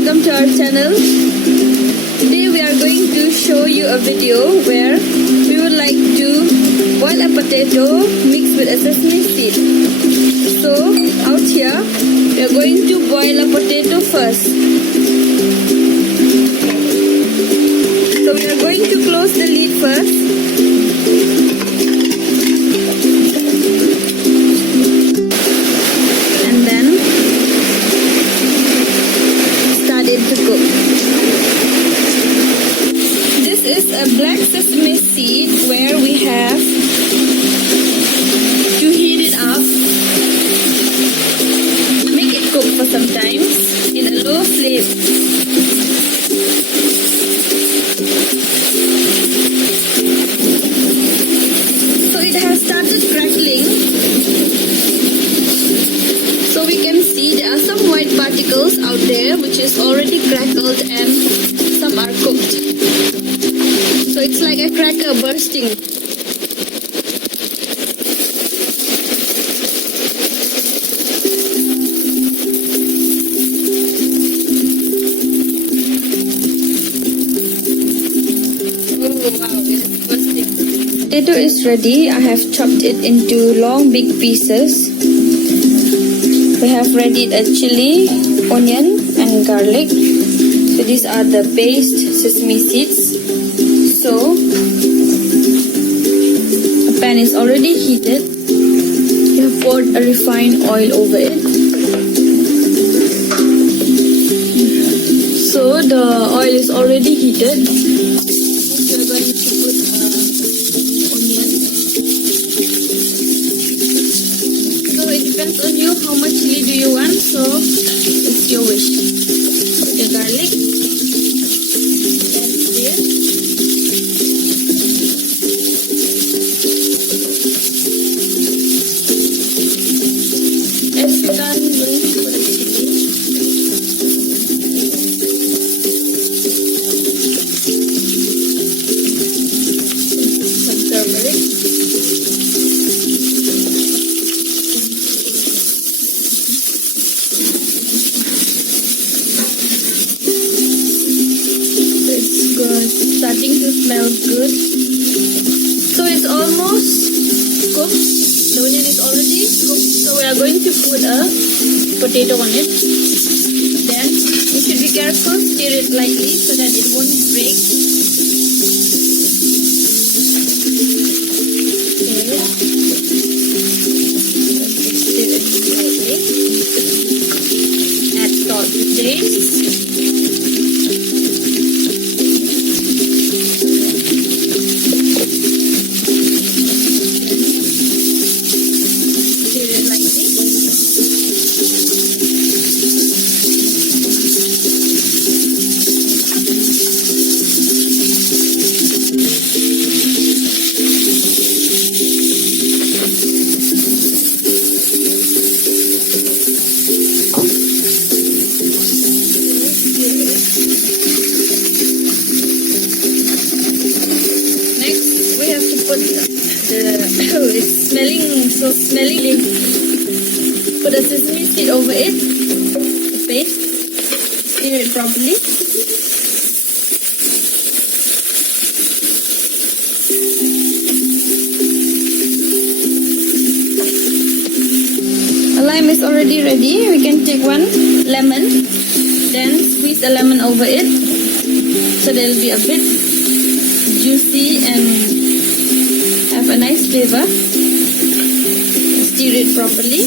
welcome to our channel. Today we are going to show you a video where we would like to boil a potato mixed with a sesame seed. So out here we are going to boil a potato first. So we are going to close the lid first. To cook. This is a black sesame seed where we have to heat it up, make it cook for some time in a low flame. So it has started crackling. So we can see there are some white particles out there which is already crackled and some are cooked. So it's like a cracker bursting. Oh wow, it's bursting. Potato is ready. I have chopped it into long big pieces. We have ready a chili, onion and garlic. So these are the paste sesame seeds. So a pan is already heated. You have poured a refined oil over it. So the oil is already heated. We are going to put onion. So it depends on you how much chili do you want, so it's your wish. Put your garlic and stir. As you can going to put a chili. Some turmeric. Starting to smell good. So it's almost cooked. The onion is already cooked. So we are going to put a potato on it. Then you should be careful, stir it lightly so that it won't break. Stir it lightly. Add salt to taste. It's smelling so smelly. Put a sesame seed over it. The paste. Stir it properly. A lime is already ready. We can take one lemon, then squeeze a lemon over it, so there will be a bit juicy and have a nice flavor. Stir it properly.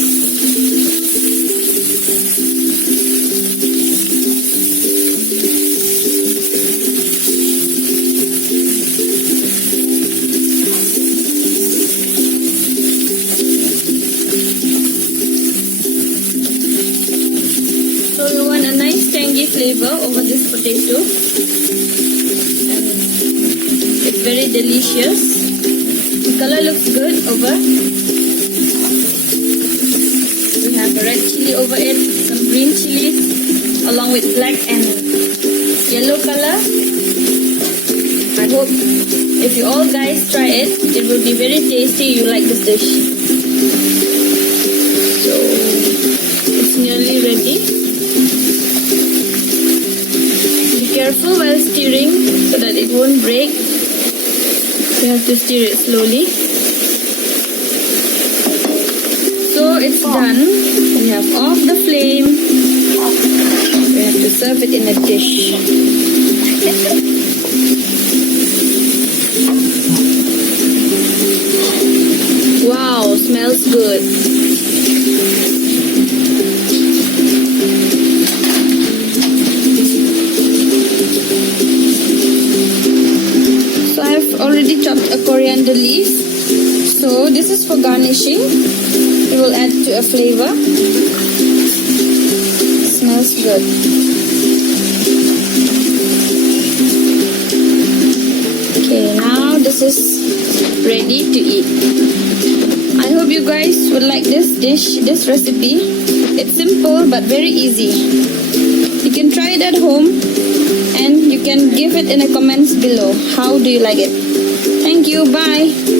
So we want a nice tangy flavor over this potato. And it's very delicious. The color looks good over. We have the red chili over it, some green chilies, along with black and yellow color. I hope if you all guys try it, it will be very tasty. You like this dish. So it's nearly ready. careful while stirring so that it won't break. You have to stir it slowly. So it's done. We have off the flame. We have to serve it in a dish. Wow, smells good. So I've already chopped a coriander leaf. So this is for garnishing. We will add to a flavor. Smells good. Okay, now this is ready to eat. I hope you guys would like this dish, this recipe. It's simple but very easy. You can try it at home and you can give it in the comments below. How do you like it? Thank you. Bye.